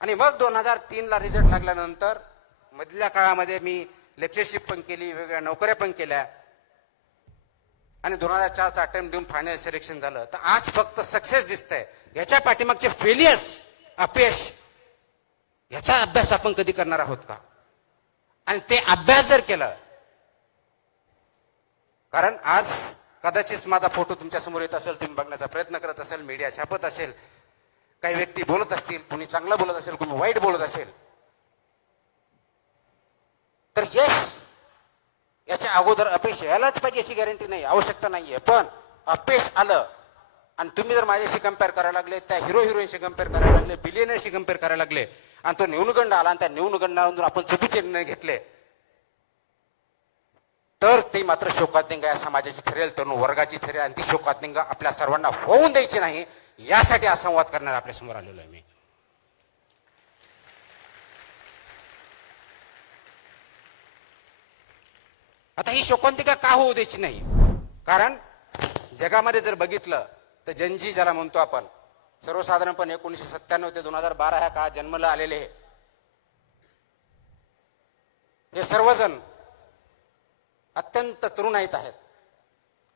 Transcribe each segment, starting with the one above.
आणि मग 2003ला रिझल्ट लागल्यानंतर मधल्या काळामध्ये मी लेक्चरशिप पण केली, वेगवेगळ्या नोकऱ्या पण केल्या आणि 2004चा अटेम्प्ट देऊन फायनल सिलेक्शन झालं. तर आज फक्त सक्सेस दिसतंय. याच्या पाठीमागचे फेलियर्स, अपयश, याचा अभ्यास आपण कधी करणार आहोत का? आणि ते अभ्यास जर केलं, कारण आज कदाचित माझा फोटो तुमच्या समोर येत असेल, तुम्ही बघण्याचा प्रयत्न करत असेल, मीडिया छापत असेल, काही व्यक्ती बोलत असतील, कोणी चांगलं बोलत असेल, कोणी वाईट बोलत असेल, तर यश याच्या अगोदर अपयश यायलाच पाहिजे याची गॅरंटी नाही, आवश्यकता नाहीये. पण अपयश आलं आणि तुम्ही जर माझ्याशी कम्पेअर करायला लागले, त्या हिरोईनशी कम्पेअर करायला लागले, बिलियनरशी कम्पेअर करायला लागले आणि तो न्यूनगंड आला आणि त्या न्यूनगंडावरून आपण चुकीचे निर्णय घेतले, तर ते मात्र शोकांतिका या समाजाची ठरेल, तरुण वर्गाची ठरेल आणि ती शोकांतिका आपल्या सर्वांना होऊन द्यायची नाही. यासाठी हा संवाद करणार आपल्या समोर आलेलो आहे मी. आता ही शोकांतिका का होऊ द्यायची नाही? कारण जगामध्ये जर बघितलं तर जनजी ज्याला म्हणतो आपण, सर्वसाधारणपणे 1997 ते 2012 ह्या काळात जन्मला आलेले हे सर्वजण अत्यंत तरुण आहेत.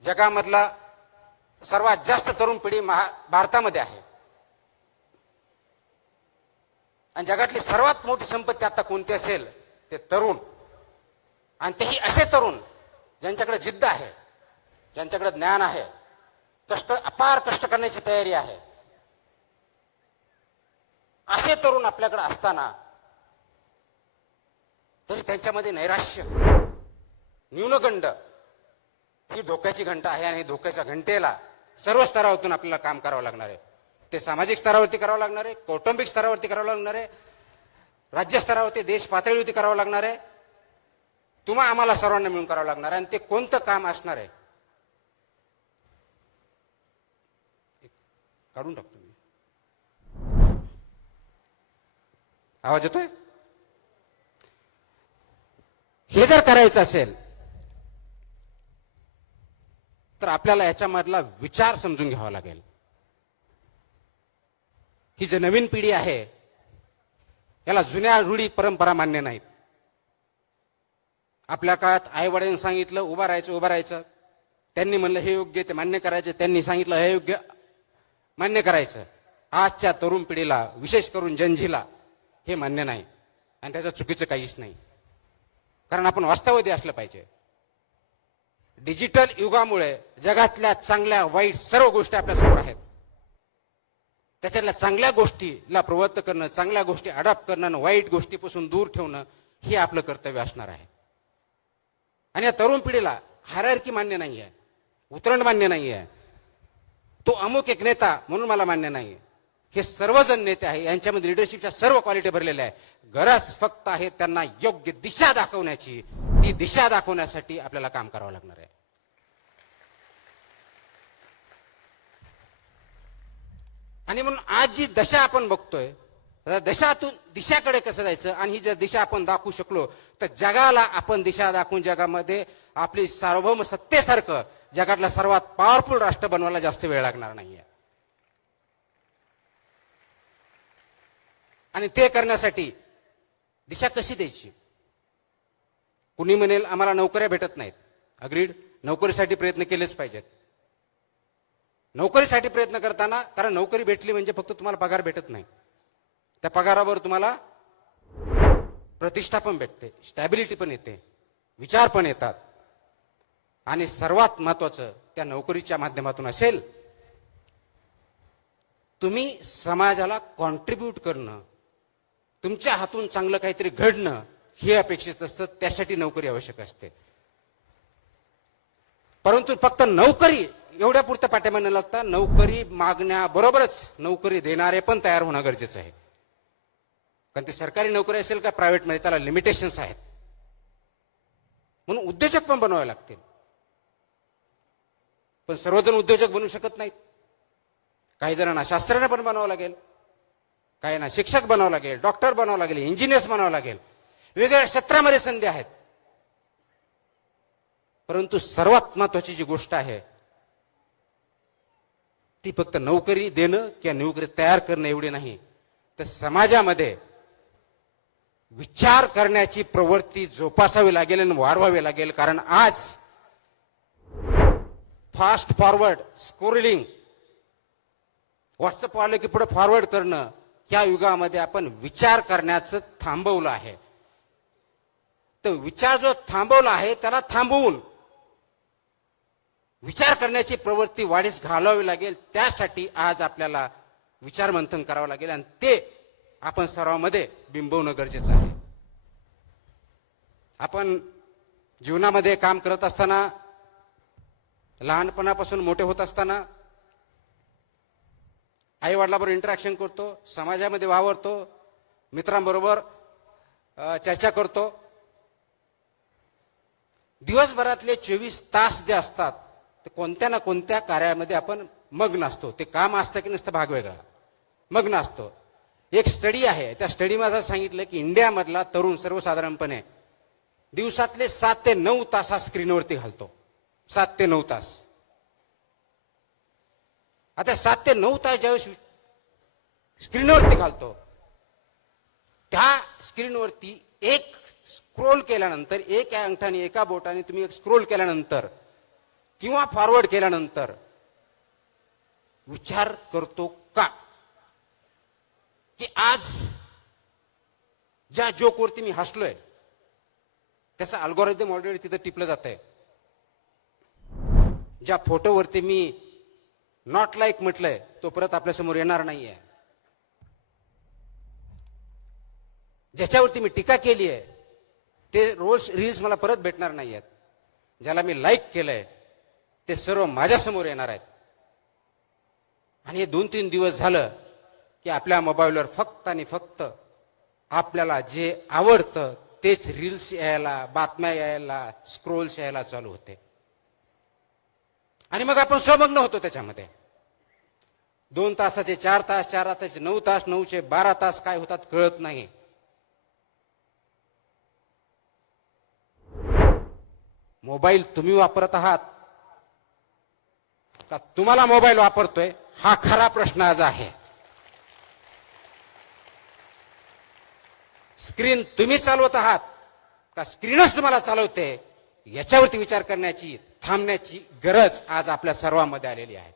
जगामधला सर्वात जास्त तरुण पिढी भारतामध्ये आहे. आणि जगातली सर्वात मोठी संपत्ती आता कोणती असेल ते तरुण. आणि तेही असे तरुण ज्यांच्याकडे जिद्द आहे, ज्यांच्याकडे ज्ञान आहे, अपार कष्ट करण्याची तयारी आहे. असे तरुण आपल्याकडे असताना तरी त्यांच्यामध्ये नैराश्य, न्यूनगंड ही धोक्याची घंटा आहे. आणि धोक्याच्या घंटेला सर्व स्तरावरून आपल्याला काम करावं लागणार आहे. ते सामाजिक स्तरावरती करावं लागणार आहे, कौटुंबिक स्तरावरती करावं लागणार आहे, राज्य स्तरावरती, देश पातळीवरती करावं लागणार आहे, तुम्हा आम्हाला सर्वांना मिळून करावं लागणार आहे. आणि ते कोणतं काम असणार आहे? काढून टाकतो मी. आवाज येतोय? हे जर करायचं असेल तर आपल्याला याच्यामधला विचार समजून घ्यावा लागेल. ही जी नवीन पिढी आहे याला जुन्या रूढी परंपरा मान्य नाहीत. आपल्या काळात आई वडिलांनी सांगितलं उभा राहायचं, त्यांनी म्हणलं हे योग्य, ते मान्य करायचे, त्यांनी सांगितलं हे योग्य, मान्य करायचं. आजच्या तरुण पिढीला, विशेष करून जनजीला हे मान्य नाही. आणि त्याचं चुकीचं काहीच नाही, कारण आपण वास्तववादी असलं पाहिजे. डिजिटल युगामुळे जगातल्या चांगल्या वाईट सर्व गोष्टी आपल्या समोर आहेत. त्याच्यातल्या चांगल्या गोष्टीला प्रवृत्त करणं, चांगल्या गोष्टी अडॉप्ट करणं, वाईट गोष्टीपासून दूर ठेवणं हे आपलं कर्तव्य असणार आहे. आणि या तरुण पिढीला हायरार्की मान्य नाही आहे, उतरण मान्य नाही आहे, तो अमुक एक नेता म्हणून मला मान्य नाही. हे सर्वजण नेते आहे, यांच्यामध्ये लिडरशिपच्या सर्व क्वालिटी भरलेल्या आहे. गरज फक्त आहे त्यांना योग्य दिशा दाखवण्याची. ती दिशा दाखवण्यासाठी आपल्याला काम करावं लागणार आहे. आणि म्हणून आज जी दशा आपण बघतोय, दशातून दिशाकडे कसं जायचं, आणि ही जर दिशा आपण दाखवू शकलो तर जगाला आपण दिशा दाखवून जगामध्ये आपली सार्वभौम सत्तेसारखं जगातला सर्वात पॉवरफुल राष्ट्र बनवायला जास्त वेळ लागणार नाहीये. आणि ते करण्यासाठी दिशा कशी द्यायची? कुणी म्हणेल आम्हाला नोकऱ्या भेटत नाहीत. अग्रीड, नोकरीसाठी प्रयत्न केलेच पाहिजेत. नोकरीसाठी प्रयत्न करताना, कारण नोकरी भेटली म्हणजे फक्त तुम्हाला पगार भेटत नाही, त्या पगारावर तुम्हाला प्रतिष्ठा पण भेटते, स्टॅबिलिटी पण येते, विचार पण येतात. आणि सर्वात महत्वाचं त्या नोकरीच्या माध्यमातून असेल तुम्ही समाजाला कॉन्ट्रीब्यूट करणं, तुमच्या हातून चांगलं काहीतरी घडणं हे अपेक्षित असतं. त्यासाठी नोकरी आवश्यक असते. परंतु फक्त नोकरी एवढ्या पुरतं पाठिंबा न लागता नोकरी मागण्याबरोबरच नोकरी देणारे पण तयार होणं गरजेचं आहे. कारण ती सरकारी नोकरी असेल का प्रायव्हेटमध्ये, त्याला लिमिटेशन्स आहेत. म्हणून उद्योजक पण बनवावे लागतील. पण सर्वजण उद्योजक बनू शकत नाहीत. काही जणांना शास्त्रज्ञ पण बनावं लागेल, काहींना शिक्षक बनावं लागेल, डॉक्टर बनावं लागेल, इंजिनियर्स बनावं लागेल. वेगवेगळ्या क्षेत्रामध्ये संधी आहेत. परंतु सर्वात महत्वाची जी गोष्ट आहे ती फक्त नोकरी देणं किंवा नोकरी तयार करणं एवढी नाही, तर समाजामध्ये विचार करण्याची प्रवृत्ती जोपासावी लागेल आणि वाढवावी लागेल. कारण आज फास्ट फॉरवर्ड स्क्रोलिंग, व्हॉट्सअप आलं की पुढे फॉरवर्ड करणं, या युगामध्ये आपण विचार करण्याचं थांबवलं आहे. तर विचार जो थांबवला आहे त्याला थांबवून विचार करण्याची प्रवृत्ती वाढीस घालावी लागेल. त्यासाठी आज आपल्याला विचार मंथन करावं लागेल आणि ते आपण सर्वांमध्ये बिंबवणं गरजेचं आहे. आपण जीवनामध्ये काम करत असताना, लहानपणापासून मोठे होत असताना आई वडिलांबरोबर इंटरॅक्शन करतो, समाजामध्ये वावरतो, मित्रांबरोबर चर्चा करतो. दिवसभरातले 24 तास जे असतात ते कोणत्या ना कोणत्या कार्यामध्ये आपण मग्न असतो. ते काम असतं की नसतं भाग वेगळा, मग्न असतो. एक स्टडी आहे, त्या स्टडीमध्ये असं सांगितलं की इंडियामधला तरुण सर्वसाधारणपणे दिवसातले 7 ते 9 तास हा स्क्रीनवरती घालतो. 7 ते 9 तास. आता 7 ते 9 तास ज्यावेळेस स्क्रीनवरती घालतो, त्या स्क्रीनवरती एक स्क्रोल केल्यानंतर, एक अंगठाने एका बोटाने तुम्ही एक स्क्रोल केल्यानंतर किंवा फॉरवर्ड केल्यानंतर विचार करतो का की आज ज्या जोकवरती मी हसलोय त्याचा अल्गोरिदम ऑलरेडी तिथं टिपलं जात आहे. ज्या फोटोवरती मी नॉट लाईक म्हटलंय तो परत आपल्या समोर येणार नाहीये. ज्याच्यावरती मी टीका केली आहे ते रोज रील्स मला परत भेटणार नाहीयेत. ज्याला मी लाईक केलंय ते सर्व माझ्या समोर येणार आहेत. आणि हे 2-3 दिवस झालं की आपल्या मोबाईलवर फक्त आणि फक्त आपल्याला जे आवडतं तेच रील्स यायला, बातम्या यायला, स्क्रोल्स यायला चालू होते. आणि मग आपण स्वमग्न होतो त्याच्यामध्ये. 2 तासाचे 4 तास, 4 तासाचे 9 तास, 9चे 12 तास काय होतात कळत नाही. मोबाईल तुम्ही वापरत आहात का तुम्हाला मोबाईल वापरतोय, हा खरा प्रश्न आज आहे. स्क्रीन तुम्ही चालवत आहात का स्क्रीनच तुम्हाला चालवते, याच्यावरती विचार करण्याची, थांबण्याची गरज आज आपल्या सर्वांमध्ये आलेली आहे.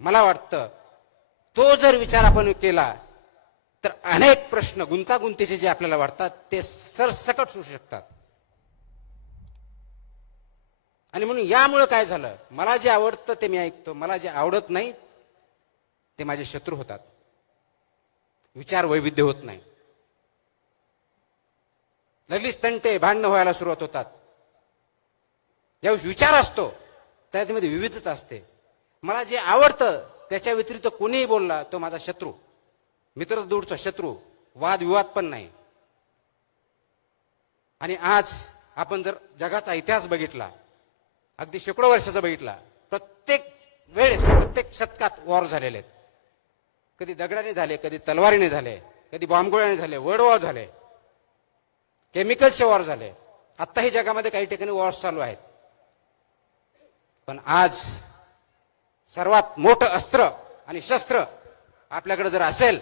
मला वाटतं तो जर विचार आपण केला तर अनेक प्रश्न गुंतागुंतीचे जे आपल्याला वाटतात ते सरसकट सुटू शकतात. आणि म्हणून यामुळे काय झालं, मला जे आवडतं ते मी ऐकतो, मला जे आवडत नाही ते माझे शत्रू होतात. विचार वैविध्य होत नाही. लगेच तंटे, भांडणं व्हायला सुरुवात होतात. ज्यावेळेस विचार असतो त्यामध्ये विविधता असते. मला जे आवडतं त्याच्या व्यतिरिक्त कोणीही बोलला तो माझा शत्रू, मित्र दूरचा शत्रू, वादविवाद पण नाही. आणि आज आपण जर जगाचा इतिहास बघितला, अगदी शेकडो वर्षाचा बघितला, प्रत्येक वेळेस, प्रत्येक शतकात वॉर झालेले आहेत. कधी दगडाने झाले, कधी तलवारीने झाले, कधी बॉम्बगोळ्याने झाले, वर्ल्ड वॉर झाले, केमिकलचे वॉर झाले. आत्ताही जगामध्ये काही ठिकाणी वॉर्स चालू आहेत. पण आज सर्वात मोठं अस्त्र आणि शस्त्र आपल्याकडे जर असेल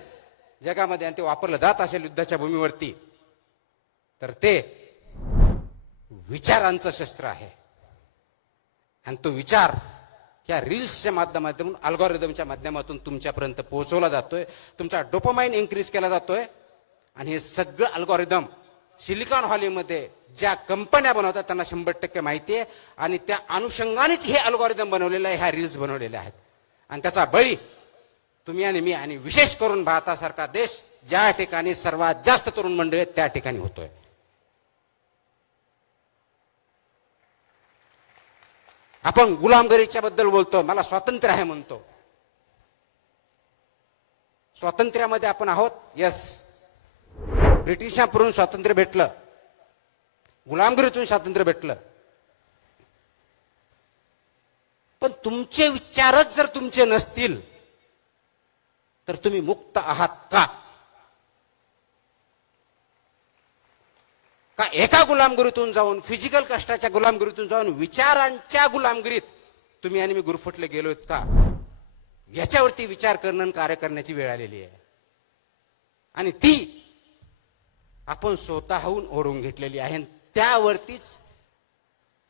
जगामध्ये आणि ते वापरलं जात असेल युद्धाच्या भूमीवरती, तर ते विचारांचं शस्त्र आहे. आणि तो विचार या रील्सच्या माध्यमातून, अल्गोरिदमच्या माध्यमातून तुमच्यापर्यंत पोहोचवला जातोय. तुमचा डोपामाइन इन्क्रीज केला जातोय. आणि हे सगळं अल्गोरिदम सिलिकॉन व्हॅलीमध्ये ज्या कंपन्या बनवतात त्यांना 100% माहिती आहे. आणि त्या अनुषंगानेच हे अल्गोरिदम बनवलेलं आहे, ह्या रील्स बनवलेल्या आहेत. आणि त्याचा बळी तुम्ही आणि मी, आणि विशेष करून भारतासारखा देश ज्या ठिकाणी सर्वात जास्त तरुण मंडळी आहेत त्या ठिकाणी होतोय. आपण गुलामगिरीच्या बद्दल बोलतो, मला स्वातंत्र्य आहे म्हणतो. स्वातंत्र्यामध्ये आपण आहोत, यस. ब्रिटिशांकडून स्वातंत्र्य भेटलं, गुलामगिरीतून स्वातंत्र्य भेटलं. पण तुमचे विचारच जर तुमचे नसतील तर तुम्ही मुक्त आहात का? का एका गुलामगिरीतून जाऊन, फिजिकल कष्टाच्या गुलामगिरीतून जाऊन विचारांच्या गुलामगिरीत तुम्ही आणि मी गुरफटले गेलोत का? याच्यावरती विचार करणं, कार्य करण्याची वेळ आलेली आहे. आणि ती आपण स्वतःहून ओढून घेतलेली आहे. त्यावरतीच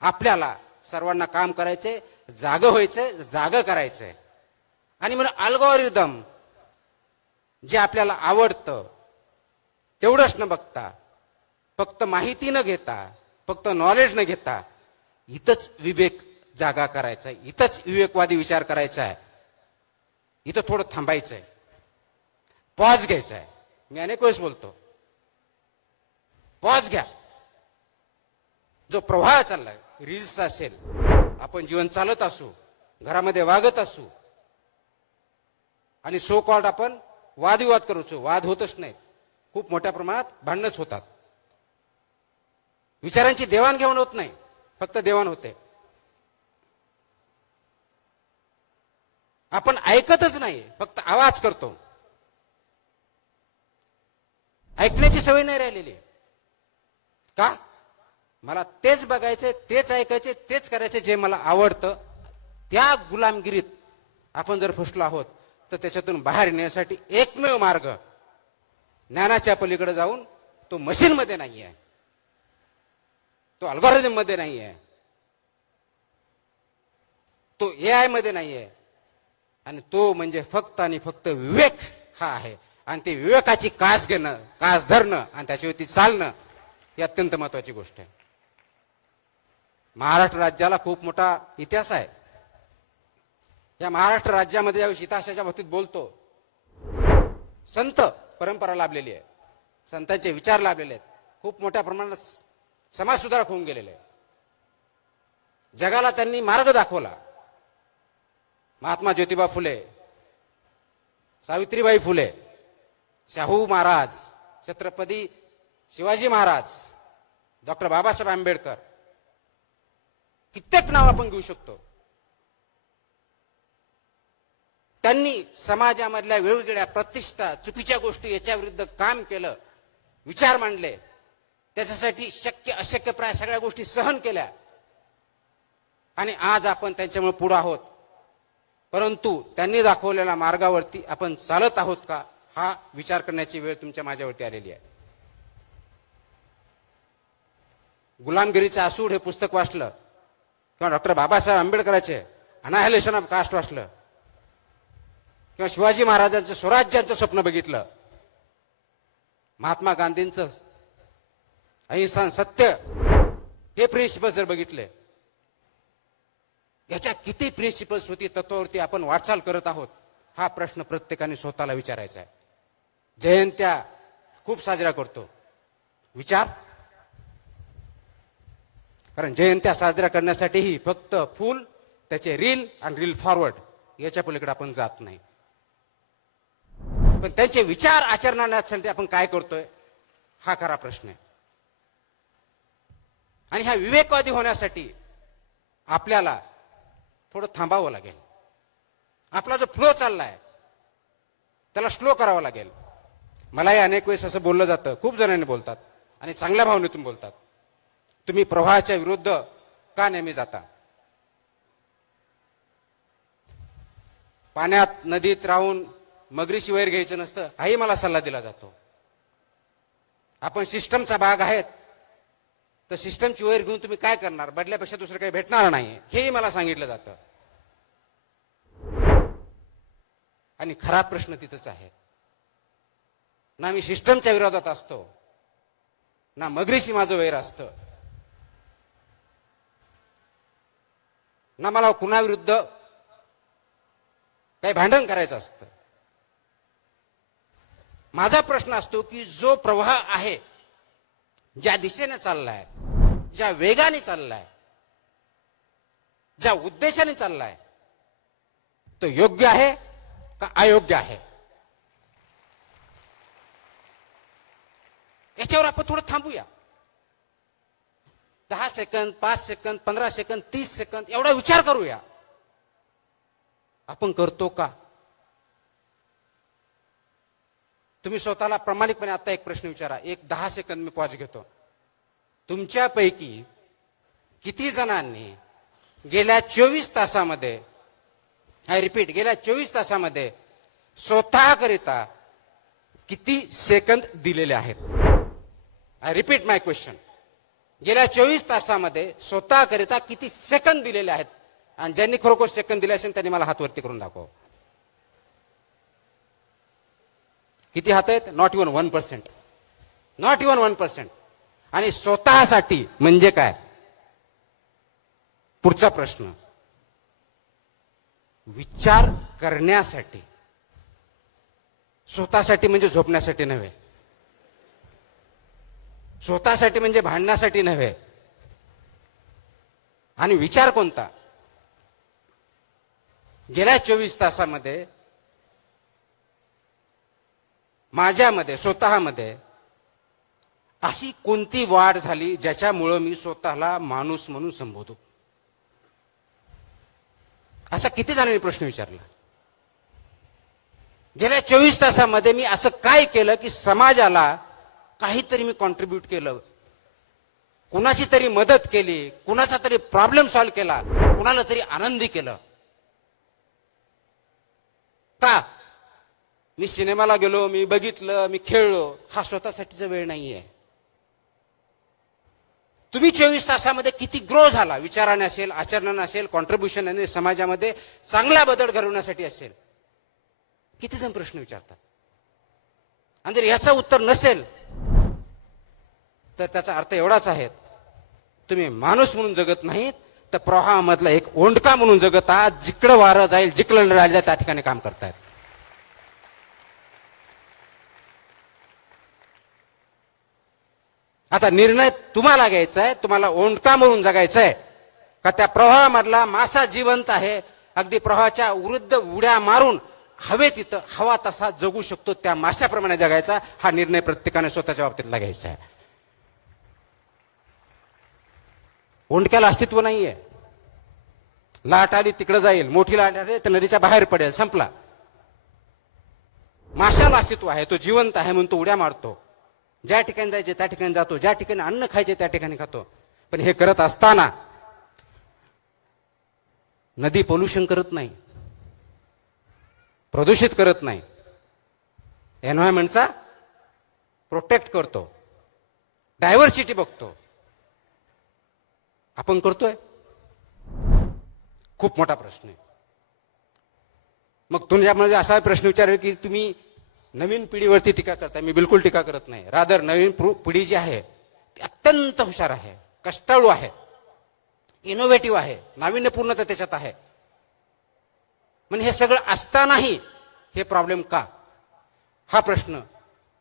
आपल्याला सर्वांना काम करायचंय, जागं व्हायचंय, जागं करायचंय. आणि म्हणून अल्गोरिदम जे आपल्याला आवडतं तेवढंच न बघता, फक्त माहिती न घेता, फक्त नॉलेज न घेता, इथंच विवेक जागा करायचा आहे, इथंच विवेकवादी विचार करायचा आहे. इथं थोडं थांबायचंय, पॉज घ्यायचा आहे. मी अनेक वेळेस बोलतो, पॉज घ्या. जो प्रवाह चाललाय, रील्स असेल, आपण जीवन चालत असू, घरामध्ये वागत असू, आणि सो कॉल्ड आपण वादविवाद करूचो, वाद होतच नाहीत, खूप मोठ्या प्रमाणात भांडणच होतात. विचारांची देवाणघेवाण होत नाही, फक्त देवाण होते. आपण ऐकतच नाही, फक्त आवाज करतो. ऐकण्याची सवय नाही राहिलेली. का? मला तेच बघायचे, तेच ऐकायचे, तेच करायचे जे मला आवडतं. त्या गुलामगिरीत आपण जर फसलो आहोत, तर त्याच्यातून बाहेर येण्यासाठी एकमेव मार्ग ज्ञानाच्या पलीकडे जाऊन, तो मशीन मध्ये नाही आहे, तो अल्गोरिदम मध्ये नाही आहे, तो AI मध्ये नाही आहे, आणि तो म्हणजे फक्त आणि फक्त विवेक हा आहे. आणि ते विवेकाची कास घेणं, कास धरणं आणि त्याच्यावरती चालणं ही अत्यंत महत्वाची गोष्ट आहे. महाराष्ट्र राज्याला खूप मोठा इतिहास आहे. या महाराष्ट्र राज्यामध्ये ज्यावेळी इतिहासाच्या बाबतीत बोलतो, संत परंपरा लाभलेली आहे, संतांचे विचार लाभलेले आहेत, खूप मोठ्या प्रमाणात समाज सुधारक होऊन गेलेले आहे. जगाला त्यांनी मार्ग दाखवला. महात्मा ज्योतिबा फुले, सावित्रीबाई फुले, शाहू महाराज, छत्रपती शिवाजी महाराज, डॉक्टर बाबासाहेब आंबेडकर, कित्येक नाव आपण घेऊ शकतो. त्यांनी समाजामधल्या वेगवेगळ्या प्रतिष्ठा, चुकीच्या गोष्टी याच्या विरुद्ध काम केलं, विचार मांडले, त्याच्यासाठी शक्य अशक्य प्राय सगळ्या गोष्टी सहन केल्या. आणि आज आपण त्यांच्यामुळे पुढे आहोत. परंतु त्यांनी दाखवलेल्या मार्गावरती आपण चालत आहोत का, हा विचार करण्याची वेळ तुमच्या माझ्यावरती आलेली आहे. गुलामगिरीचे आसूड हे पुस्तक वाचलं, किंवा डॉक्टर बाबासाहेब आंबेडकरांचे अनाहिलेशन ऑफ कास्ट वाचलं, किंवा शिवाजी महाराजांचं स्वराज्याचं स्वप्न बघितलं, महात्मा गांधींचं अहिंसा सत्य हे प्रिन्सिपल जर बघितले, याच्या किती प्रिन्सिपल्स होती, तत्वावरती आपण वाटचाल करत आहोत, हा प्रश्न प्रत्येकाने स्वतःला विचारायचा आहे. जयंत्या खूप साजरा करतो, विचार, कारण जयंत्या साजरा करण्यासाठीही फक्त फूल, त्याचे रील आणि रील फॉरवर्ड याच्या पलीकडे आपण जात नाही. पण त्यांचे विचार आचरणासाठी आपण काय करतोय, हा खरा प्रश्न आहे. आणि ह्या विवेकवादी होण्यासाठी आपल्याला थोडं थांबावं लागेल. आपला जो फ्लो चाललाय त्याला स्लो करावा लागेल. मलाही अनेक वेळेस असं बोललं जातं, खूप जणांनी बोलतात आणि चांगल्या भावनेतून बोलतात, तुम्ही प्रवाहाच्या विरुद्ध का नेहमी जाता? पाण्यात नदीत राहून मगरीशी वैर घ्यायचं नसतं, हाही मला सल्ला दिला जातो. आपण सिस्टमचा भाग आहेत, तर सिस्टमची वैर घेऊन तुम्ही काय करणार, बदल्यापेक्षा दुसरं काही भेटणार नाही, हेही मला सांगितलं जातं. आणि खरा प्रश्न तिथंच आहे. ना मी सिस्टमच्या विरोधात असतो, ना मगरीशी माझं वैर असतं, ना मला कुणाविरुद्ध काही भांडण करायचं असतं. माझा प्रश्न असतो की जो प्रवाह आहे, ज्या दिशेने चाललाय, ज्या वेगाने चाललाय, ज्या उद्देशाने चाललाय, तो योग्य आहे का अयोग्य आहे, याच्यावर आपण थोडं थांबूया. 10 सेकंद, 5 सेकंद, 15 सेकंद, 30 सेकंद एवढा विचार करूया. आपण करतो का? तुम्ही स्वतःला प्रामाणिकपणे आता एक प्रश्न विचारा. एक 10 सेकंद मी पॉज घेतो. तुमच्यापैकी किती जणांनी गेल्या 24 तासामध्ये, आय रिपीट, गेल्या 24 तासामध्ये स्वतःकरिता किती सेकंद दिलेले आहेत? I repeat my question. गेल्या 24 तासामध्ये स्वतःकरिता किती सेकंद दिलेले आहेत? आणि ज्यांनी खरोखर सेकंद दिले असेल त्यांनी मला हात वरती करून दाखव. किती हात आहेत? Not even 1%. Not even 1%. आणि स्वतःसाठी म्हणजे काय? पुढचा प्रश्न. विचार करण्यासाठी. स्वतःसाठी म्हणजे झोपण्यासाठी नव्हे. स्वतःसाठी म्हणजे भांडण्यासाठी नव्हे. आणि विचार कोणता? गेल्या 24 तासामध्ये माझ्यामध्ये स्वतःमध्ये अशी कोणती वाढ झाली ज्याच्यामुळं मी स्वतःला माणूस म्हणून संबोधू? असा किती जणांनी प्रश्न विचारला? गेल्या 24 तासामध्ये मी असं काय केलं की समाजाला काहीतरी मी कॉन्ट्रीब्यूट केलं, कुणाची तरी मदत केली, कुणाचा तरी प्रॉब्लेम सॉल्व्ह केला, कुणाला तरी आनंदी केलं? का? मी सिनेमाला गेलो, मी बघितलं, मी खेळलो, हा स्वतःसाठीचा वेळ नाहीये. तुम्ही 24 तासामध्ये किती ग्रो झाला? विचाराने असेल, आचरणाने असेल, कॉन्ट्रीब्युशन समाजामध्ये चांगला बदल घडवण्यासाठी असेल. किती जण प्रश्न विचारतात. आणि जर याचं उत्तर नसेल तर त्याचा अर्थ एवढाच आहे, तुम्ही माणूस म्हणून जगत नाहीत तर प्रवाहामधला एक ओंडका म्हणून जगत आहात. जिकडं वारं जाईल, जिकडं राहिलं त्या ठिकाणी काम करतायत. आता निर्णय तुम्हाला घ्यायचा आहे. तुम्हाला ओंडका म्हणून जगायचं आहे का त्या प्रवाहामधला मासा जिवंत आहे, अगदी प्रवाहाच्या विरुद्ध उड्या मारून हवेत तिथं हवा तसा जगू शकतो त्या माशाप्रमाणे जगायचा? हा निर्णय प्रत्येकाने स्वतःच्या बाबतीतला घ्यायचा आहे. ओंडक्याला अस्तित्व नाहीये. लाट आली तिकडे जाईल, मोठी लाट आली तर नदीच्या बाहेर पडेल, संपला. माशाला अस्तित्व आहे, तो जिवंत आहे म्हणून तो उड्या मारतो. ज्या ठिकाणी जायचे त्या ठिकाणी जातो, ज्या ठिकाणी अन्न खायचे त्या ठिकाणी खातो. पण हे करत असताना नदी पोल्युशन करत नाही, प्रदूषित करत नाही, एन्व्हायरमेंटचा प्रोटेक्ट करतो, डायव्हर्सिटी बघतो. आपण करतोय? खूप मोठा प्रश्न आहे. मग तुमच्यामध्ये असा प्रश्न विचारेल की तुम्ही नवीन पिढीवरती टीका करताय. मी बिलकुल टीका करत नाही. रादर नवीन पिढी जी आहे ती अत्यंत हुशार आहे, कष्टाळू आहे, इनोव्हेटिव्ह आहे, नाविन्यपूर्णता त्याच्यात आहे. म्हणजे हे सगळं असतानाही हे प्रॉब्लेम का? हा प्रश्न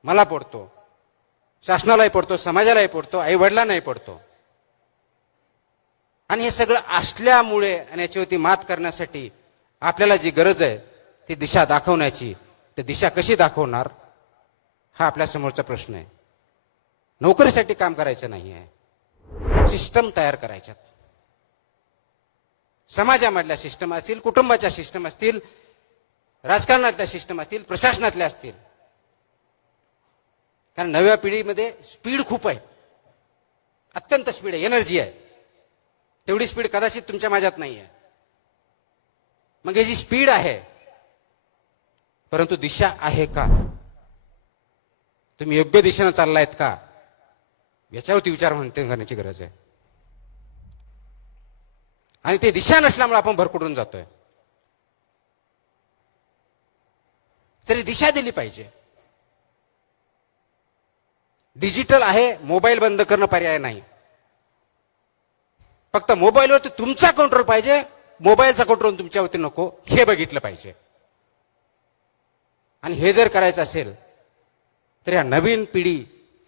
मला पडतो, शासनालाही पडतो, समाजालाही पडतो, आई वडिलांनाही पडतो. आणि हे सगळं असल्यामुळे आणि याच्यावरती मात करण्यासाठी आपल्याला जी गरज आहे ती दिशा दाखवण्याची. ते दिशा कशी दाखवणार हा आपल्या समोरचा प्रश्न आहे. नोकरीसाठी काम करायचं नाही आहे, सिस्टम तयार करायच्यात. समाजामधल्या सिस्टम असतील, कुटुंबाच्या सिस्टम असतील, राजकारणातल्या सिस्टम असतील, प्रशासनातल्या असतील. कारण नव्या पिढीमध्ये स्पीड खूप आहे, अत्यंत स्पीड आहे, एनर्जी आहे. तेवढी स्पीड कदाचित तुमच्या माझ्यात नाही आहे. मग ही जी स्पीड आहे, परंतु दिशा आहे का? तुम्ही योग्य दिशेनं चाललायत का? याच्यावरती विचार करण्याची गरज आहे. आणि ते दिशा नसल्यामुळे आपण भरकुटून जातोय. तरी दिशा दिली पाहिजे. डिजिटल आहे, मोबाईल बंद करणं पर्याय नाही. फक्त मोबाईलवरती तुमचा कंट्रोल पाहिजे, मोबाईलचा कंट्रोल तुमच्यावरती नको, हे बघितलं पाहिजे. आणि हे जर करायचं असेल तर या नवीन पिढी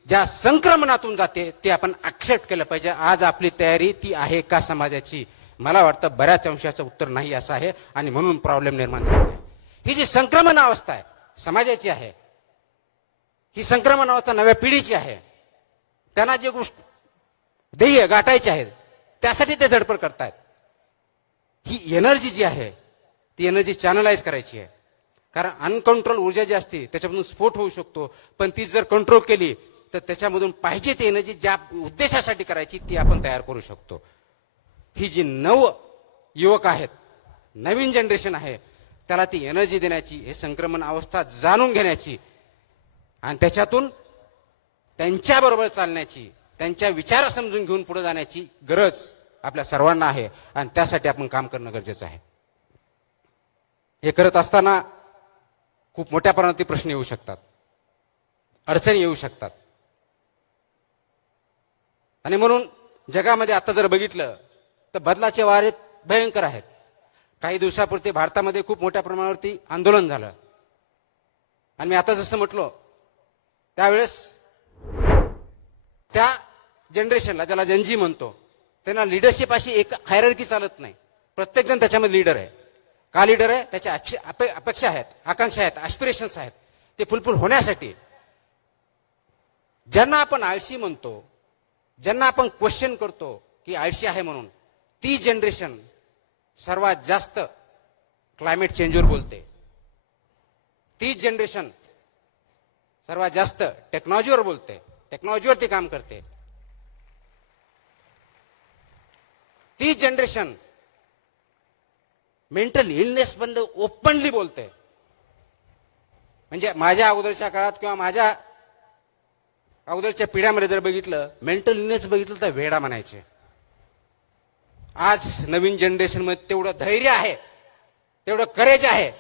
ज्या संक्रमणातून जाते ते आपण ऍक्सेप्ट केलं पाहिजे. आज आपली तयारी ती आहे का समाजाची? मला वाटतं बऱ्याच अंशाचं उत्तर नाही असं आहे. आणि म्हणून प्रॉब्लेम निर्माण झाला आहे. ही जी संक्रमण अवस्था आहे समाजाची आहे, ही संक्रमण अवस्था नव्या पिढीची आहे. त्यांना जे गोष्ट ध्येय गाठायचे आहेत त्यासाठी ते धडपड करतायत. ही एनर्जी जी आहे ती एनर्जी चॅनलाइज करायची आहे. कारण अनकंट्रोल ऊर्जा जी असते त्याच्यामधून स्फोट होऊ शकतो. पण ती जर कंट्रोल केली तर त्याच्यामधून पाहिजे ती एनर्जी ज्या उद्देशासाठी करायची ती आपण तयार करू शकतो. ही जी नव युवक आहेत, नवीन जनरेशन आहे, त्याला ती एनर्जी देण्याची, हे संक्रमण अवस्था जाणून घेण्याची आणि त्याच्यातून त्यांच्याबरोबर चालण्याची, त्यांच्या विचार समजून घेऊन पुढे जाण्याची गरज आपल्या सर्वांना आहे आणि त्यासाठी आपण काम करणं गरजेचं आहे. हे करत असताना खूप मोठ्या प्रमाणात प्रश्न येऊ शकतात, अडचणी येऊ शकतात. आणि म्हणून जगामध्ये आता जर बघितलं तर बदलाचे वारे भयंकर आहेत. काही दिवसापूर्वी भारतामध्ये खूप मोठ्या प्रमाणावरती आंदोलन झालं आणि मी आता जसं म्हटलो त्यावेळेस त्या जनरेशनला, ज्याला जनजी म्हणतो, त्यांना लिडरशिप अशी एक हायरार्की चालत नाही. प्रत्येक जण त्याच्यामध्ये लीडर आहे. का लीडर आहे? त्याच्या अपेक्षा आहेत, आकांक्षा आहेत, ॲस्पिरेशन्स आहेत. ते फुलफिल होण्यासाठी ज्यांना आपण आळशी म्हणतो, ज्यांना आपण क्वेश्चन करतो की आळशी आहे म्हणून, ती जनरेशन सर्वात जास्त क्लायमेट चेंजवर बोलते. ती जनरेशन सर्वात जास्त टेक्नॉलॉजीवर बोलते, टेक्नॉलॉजीवरती काम करते. ती जनरेशन मेंटल इलनेस बंद ओपनली बोलते. म्हणजे माझ्या अगोदरच्या काळात किंवा माझ्या अगोदरच्या पिढ्यामध्ये जर बघितलं, मेंटल इलनेस बघितलं तर वेडा म्हणायचे. आज नवीन जनरेशन मध्ये तेवढं धैर्य आहे, तेवढं करेज आहे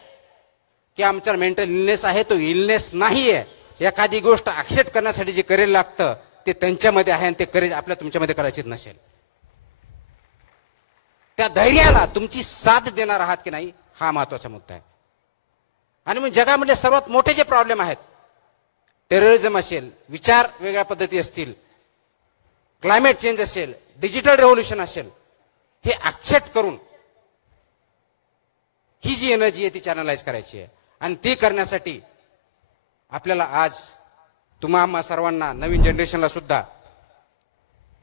की आमचा मेंटल इलनेस आहे, तो इलनेस नाहीये. एखादी गोष्ट ऍक्सेप्ट करण्यासाठी जे करेज लागतं ते त्यांच्यामध्ये आहे आणि ते करेज आपल्या तुमच्यामध्ये करायचीच नसेल. त्या धैर्याला तुमची साथ देणार आहात की नाही, हा महत्वाचा मुद्दा आहे. आणि मग जगामधले सर्वात मोठे जे प्रॉब्लेम आहेत, टेररिझम असेल, विचार वेगळ्या पद्धती असतील, क्लायमेट चेंज असेल, डिजिटल रेव्होल्युशन असेल, हे ऍक्सेप्ट करून ही जी एनर्जी आहे ती चॅनलाइज करायची आहे. आणि ती करण्यासाठी आपल्याला आज तुम्हा सर्वांना, नवीन जनरेशनला सुद्धा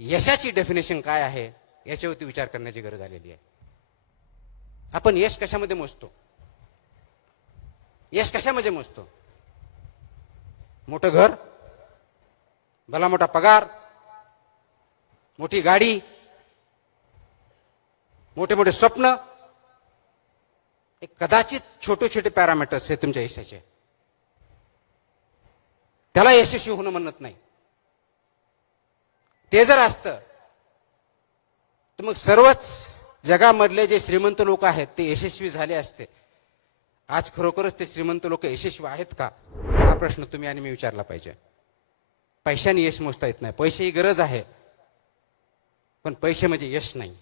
यशाची डेफिनेशन काय आहे याच्यावरती विचार करण्याची गरज आलेली आहे. आपण यश कशामध्ये मोजतो? यश कशामध्ये मोजतो? मोठं घर, भला मोठा पगार, मोठी गाडी, मोठे मोठे स्वप्न, एक कदाचित छोटे छोटे पॅरामीटर्स आहेत तुमच्या यशाचे. त्याला यशस्वी होणं म्हणत नाही. ते जर असतं तर मग सर्वच जगामधले जे श्रीमंत लोक आहेत ते यशस्वी झाले असते. आज खरोखरच ते श्रीमंत लोक यशस्वी आहेत का, हा प्रश्न तुम्ही आणि मी विचारला पाहिजे. पैशाने यश मोजता येत नाही. पैसे ही गरज आहे, पण पैसे म्हणजे यश नाही.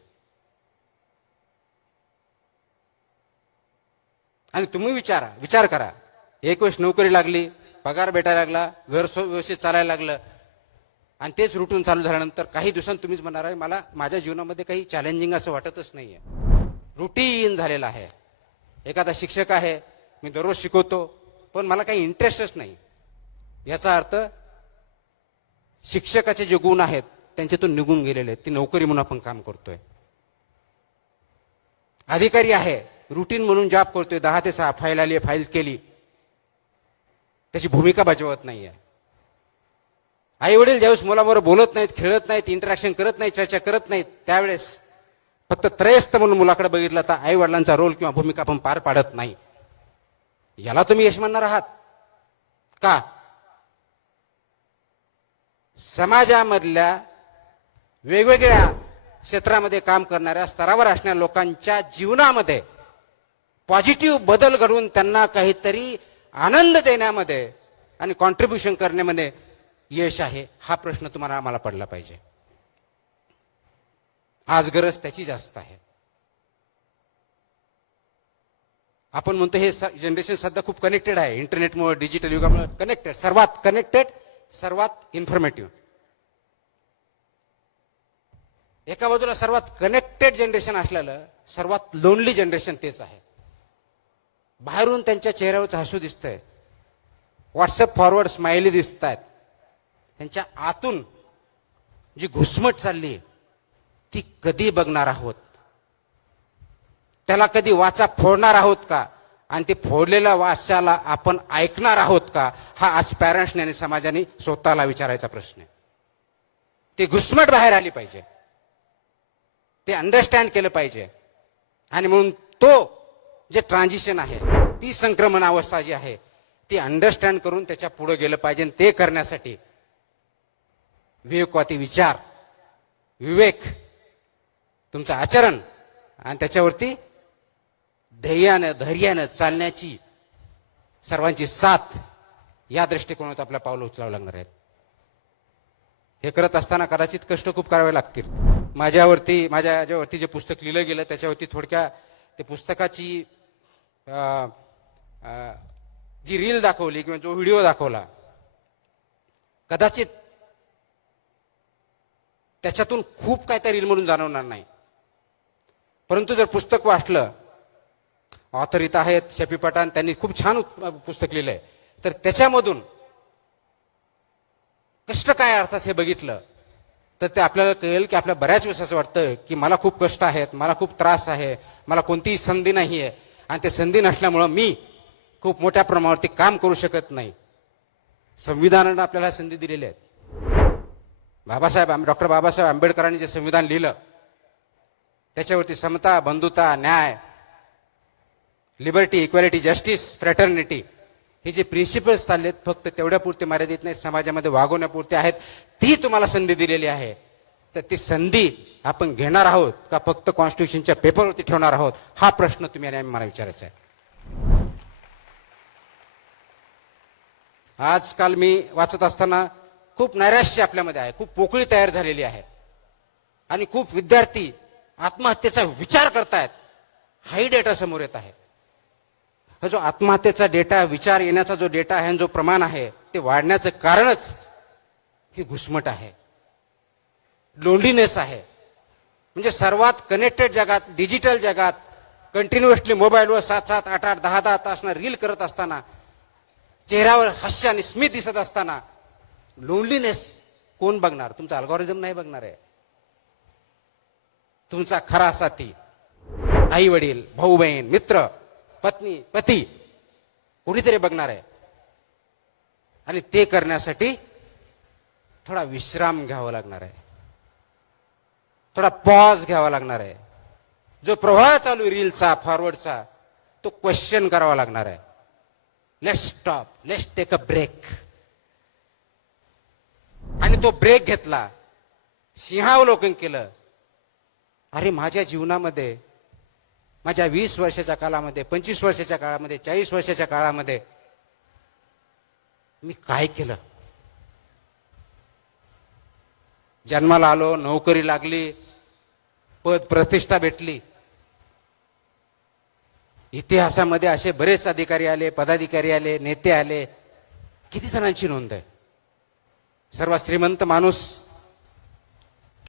आणि तुम्ही विचार करा, एक वेळेस नोकरी लागली, पगार भेटायला लागला, घर व्यवस्थित चालायला लागलं आणि तेच रुटीन चालू झाल्यानंतर काही दिवसांत तुम्हीच म्हणणार आहे मला माझ्या जीवनामध्ये काही चॅलेंजिंग असं वाटतच नाहीये, रुटीन झालेलं आहे. एखादा शिक्षक आहे, मी दररोज शिकवतो, पण मला काही इंटरेस्टच नाही. याचा अर्थ शिक्षकाचे जे गुण आहेत त्यांच्यातून निघून गेलेले आहेत. ती नोकरी म्हणून आपण काम करतोय. अधिकारी आहे, रुटीन म्हणून जॉब करतोय, 10 ते 6 फाईल आली, फाईल केली, त्याची भूमिका बजावत नाहीये. आई वडील ज्यावेळेस मुलाबरोबर बोलत नाहीत, खेळत नाहीत, इंटरॅक्शन करत नाहीत, चर्चा करत नाहीत, त्यावेळेस फक्त त्रयस्थ म्हणून मुलाकडे बघितलं तर आई वडिलांचा रोल किंवा भूमिका आपण पार पाडत नाही. याला तुम्ही यश म्हणणार आहात का? समाजामधल्या वेगवेगळ्या क्षेत्रामध्ये काम करणाऱ्या, स्तरावर असणाऱ्या लोकांच्या जीवनामध्ये पॉझिटिव्ह बदल घडवून त्यांना काहीतरी आनंद देण्यामध्ये आणि कॉन्ट्रीब्युशन करण्यामध्ये यश आहे, हा प्रश्न तुम्हाला आम्हाला पडला पाहिजे. आज गरज त्याची जास्त आहे. आपण म्हणतो हे जनरेशन सध्या खूप कनेक्टेड आहे, इंटरनेटमुळे, डिजिटल युगामुळे कनेक्टेड, सर्वात कनेक्टेड, सर्वात इन्फॉर्मेटिव्ह. एका बाजूला सर्वात कनेक्टेड जनरेशन असलेलं सर्वात लोनली जनरेशन तेच आहे. बाहेरून त्यांच्या चेहऱ्यावरचं हसू दिसतंय, व्हॉट्सअप फॉरवर्ड स्माइली दिसत आहेत, त्यांच्या आतून जी घुसमट चालली ती कधी बघणार आहोत? त्याला कधी वाचा फोडणार आहोत का? आणि ते फोडलेल्या वाचाला आपण ऐकणार आहोत का? हा आज पॅरेंट्सने आणि समाजाने स्वतःला विचारायचा प्रश्न आहे. ती घुसमट बाहेर आली पाहिजे, ते अंडरस्टँड केलं पाहिजे. आणि म्हणून तो जे ट्रान्झिशन आहे, ती संक्रमण अवस्था जी आहे ती अंडरस्टँड करून त्याच्या पुढे गेलं पाहिजे. ते करण्यासाठी विवेकवादी विचार, विवेक, तुमचं आचरण आणि त्याच्यावरती ध्येयानं धैर्यानं चालण्याची सर्वांची साथ, या दृष्टिकोनात आपल्या पावलं उचलावं लागणार आहेत. हे करत असताना कदाचित कष्ट खूप करावे लागतील. माझ्यावरती जे पुस्तक लिहिलं गेलं त्याच्यावरती थोडक्या ते पुस्तकाची जी रील दाखवली किंवा जो व्हिडिओ दाखवला, कदाचित त्याच्यातून खूप काय त्या रील म्हणून जाणवणार नाही. परंतु जर पुस्तक वाचलं, ऑथर इथं आहेत शफी पठाण, त्यांनी खूप छान पुस्तक लिहिलंय, तर त्याच्यामधून कष्ट काय अर्थात हे बघितलं तर ते आपल्याला कळेल की आपल्या बऱ्याच वेळेस असं वाटतं की मला खूप कष्ट आहेत, मला खूप त्रास आहे, मला कोणतीही संधी नाही आहे आणि ते संधी नसल्यामुळं मी खूप मोठ्या प्रमाणावरती काम करू शकत नाही. संविधानानं आपल्याला संधी दिलेली आहेत. डॉक्टर बाबासाहेब आंबेडकरांनी जे संविधान लिहिलं त्याच्यावरती समता, बंधुता, न्याय, लिबर्टी, इक्वॅलिटी, जस्टिस, फ्रॅटर्निटी हे जे प्रिन्सिपल्स चाललेत फक्त तेवढ्यापुरते मर्यादित नाही, समाजामध्ये वागवण्यापुरते आहेत. ती तुम्हाला संधी दिलेली आहे. तर ती संधी आपण घेणार आहोत का फक्त कॉन्स्टिट्यूशनच्या पेपरवरती ठेवणार आहोत, हा प्रश्न तुम्ही आणि मला विचारायचा आहे. आजकाल मी वाचत असताना खूप नैराश्य आपल्यामध्ये आहे, खूप पोकळी तयार झालेली आहे आणि खूप विद्यार्थी आत्महत्येचा विचार करतायत. हाही डेटा समोर येत आहे. हा जो आत्महत्येचा डेटा, विचार येण्याचा जो डेटा आहे, जो प्रमाण आहे, ते वाढण्याचं कारणच ही घुसमट आहे, लोनलीनेस आहे. म्हणजे सर्वात कनेक्टेड जगात, डिजिटल जगात कंटिन्युअसली मोबाईलवर 7-7, 8-8, 10-10 तास रील करत असताना, चेहऱ्यावर हास्य आणि स्मित दिसत असताना लोनलीनेस कोण बघणार? तुमचा अल्गोरिदम नाही बघणार आहे. तुमचा खरा साथी, आई वडील, भाऊ बहीण, मित्र, पत्नी, पती, कोणीतरी बघणार आहे. आणि ते करण्यासाठी थोडा विश्राम घ्यावा लागणार आहे, थोडा पॉज घ्यावा लागणार आहे. जो प्रवाह चालू आहे रीलचा, फॉरवर्डचा, तो क्वेश्चन करावा लागणार आहे. Let's stop, let's take a break. आणि तो ब्रेक घेतला, सिंहावलोकन केलं. अरे माझ्या जीवनामध्ये, माझ्या 20 वर्षाच्या काळामध्ये, 25 वर्षाच्या काळामध्ये, 40 वर्षाच्या काळामध्ये मी काय केलं? जन्माला आलो, नोकरी लागली, पद प्रतिष्ठा भेटली. इतिहासामध्ये असे बरेच अधिकारी आले, पदाधिकारी आले, नेते आले. किती जणांची नोंद आहे? सर्वात श्रीमंत माणूस